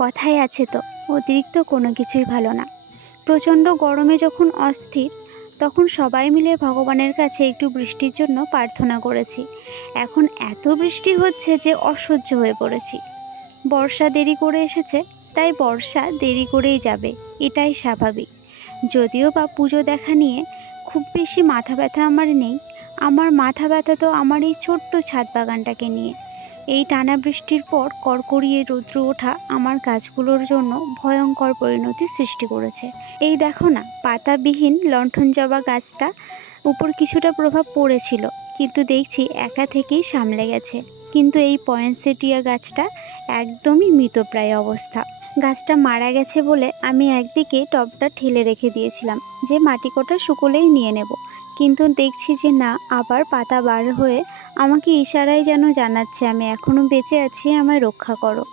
কথাই আছে তো, অতিরিক্ত কোনো কিছুই ভালো না। প্রচণ্ড গরমে যখন অস্থির, তখন সবাই মিলে ভগবানের কাছে একটু বৃষ্টির জন্য প্রার্থনা করেছি। এখন এত বৃষ্টি হচ্ছে যে অসহ্য হয়ে পড়েছি। বর্ষা দেরি করে এসেছে, তাই বর্ষা দেরি করেই যাবে, এটাই স্বাভাবিক। যদিও বা পুজো দেখা নিয়ে খুব বেশি মাথা ব্যথা আমার নেই। আমার মাথা ব্যথা তো আমার এই ছোট্ট ছাদ বাগানটাকে নিয়ে। এই টানা বৃষ্টির পর কড়কড়িয়ে রৌদ্র ওঠা আমার গাছগুলোর জন্য ভয়ঙ্কর পরিণতির সৃষ্টি করেছে। এই দেখো না, পাতাবিহীন লণ্ঠন জবা গাছটা উপর কিছুটা প্রভাব পড়েছিল, কিন্তু দেখছি একা থেকেই সামলে গেছে। কিন্তু এই পয়েন্সেটিয়া গাছটা একদমই মৃতপ্রায় অবস্থা। গাছটা মারা গেছে বলে আমি একদিকে টবটা ঠেলে রেখে দিয়েছিলাম যে মাটি কোটা শুকোলেই নিয়ে নেব, কিন্তু দেখছি যে না, আবার পাতা বার হয়ে আমাকে ইশারায় যেন জানাচ্ছে আমি এখনো বেঁচে আছি, আমায় রক্ষা করো।